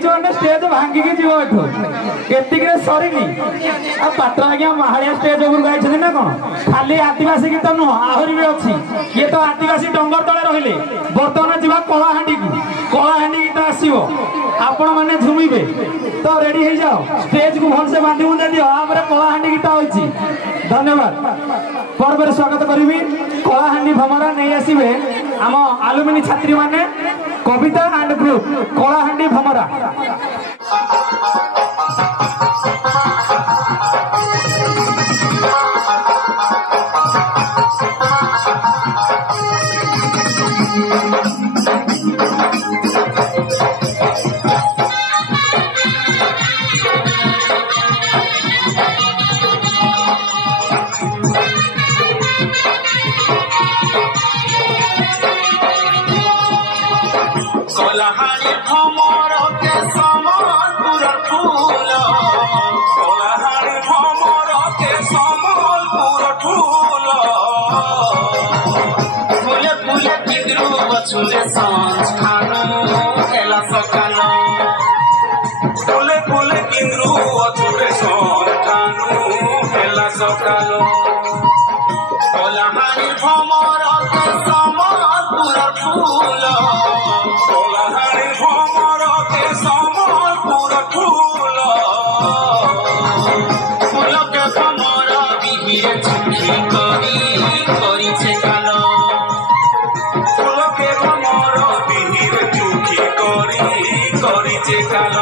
Stage भांगिकी जीव एतिक सरीनी पात्र आज्ञा माहाड़िया स्टेज उपरको आई ना कौन खाली आदिवासी गीत नुह आहरी भी अच्छी ये तो आदिवासी डंगर तले रहिले बर्तमान जा कलाहांडी को कलाहांडी गीत आसो आपण मैंने झुमिबे तो रेडी हो जाओ स्टेज को भलसे बांधी बुंदा दियो आमरे कलाहांडी गीत होइछि। धन्यवाद। पर्व स्वागत करी कलाहांडी भमरा नहीं आसबे आम आलुमिनी छात्री माने कविता एंड ग्रुप कलाहांडी भमरा। कलाहांडी भमर के समलपुर फूल कलाहांडी भमर के समलपुर फूल फूले फूले किंद्रु बछुले सांझ खानो एला सकाल फूले फूले किंद्रु बछुले सांझ खानो एला सकाल कलाहांडी भमर के समलपुर फूल कलाहांडी भमर के समलपुर फूल फूल के भमर बिहिरे चुखी करी काल फूल के भमर बिहिरे चुखी करी काल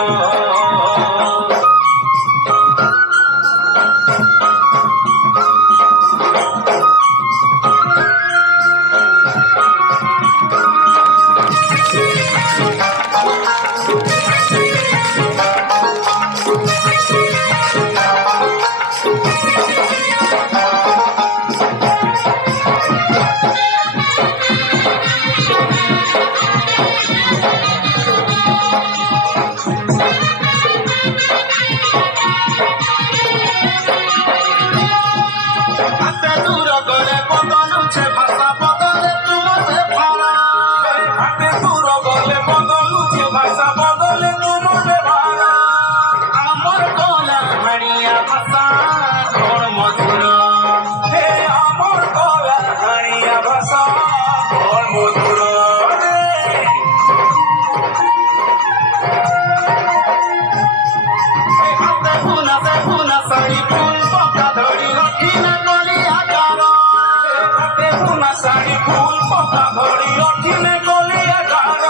साड़ी फूल पका धड़ी रखिले गलिया डार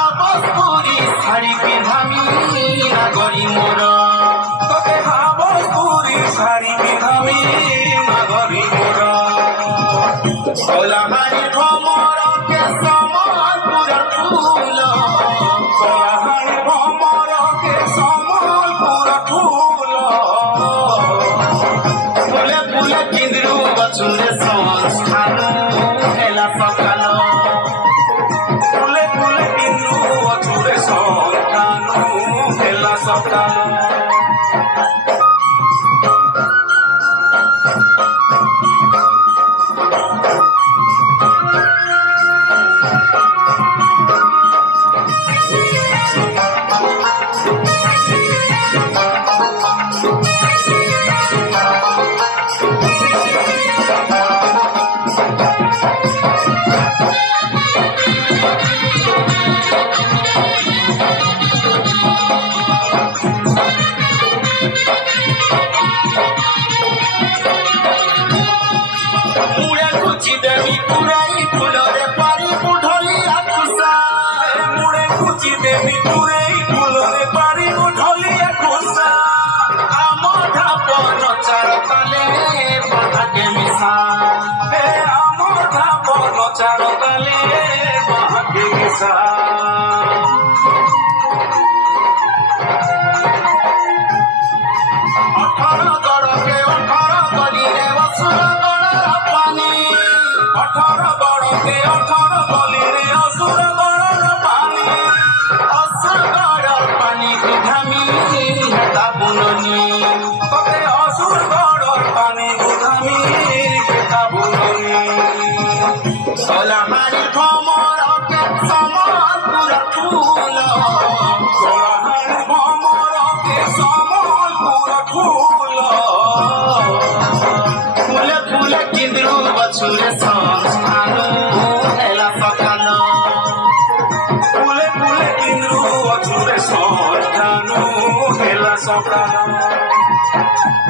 आबसपुरी साड़ी पिंधामी नागरी मोर तोके आबसपुरी साड़ी पिंधामी नागरी मोर कलाहांडी भमर के समलपुर फूल कलाहांडी भमर के समलपुर फूल फूले फूले किंद्रु बछुले सांझ खानो एला सकाल फूले फूले किंद्रु बछुले सांझ खानो एला सकाल देवी पुराई फूलरे पारी बुढ़ली आकुसा मुड़े खुची देवी पुराई फूलरे पारी बुढ़ली आकुसा आमोधा पन चार ताले बाहाके मिसा हे आमोधा पन चार ताले बाहाके मिसा अठारह गली रे असुर गढ़ पानी असुर गढ़ भमर के समलपुर फूल फूले फूले किंद्रु बछुरे संस्थानु हेला सकाल फूले फूले किंद्रु बछुरे संस्थानु हेला सकाल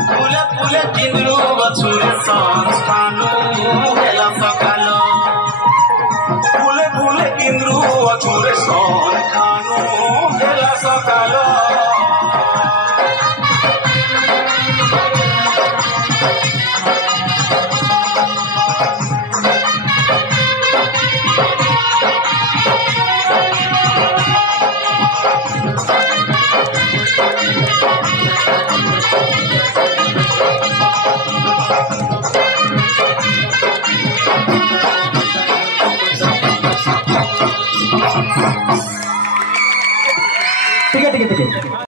फूले फूले किंद्रु बछुरे संस्थानु हेला सकाल फूले फूले किंद्रु बछुरे संस्थानु हेला सकाल ठीक है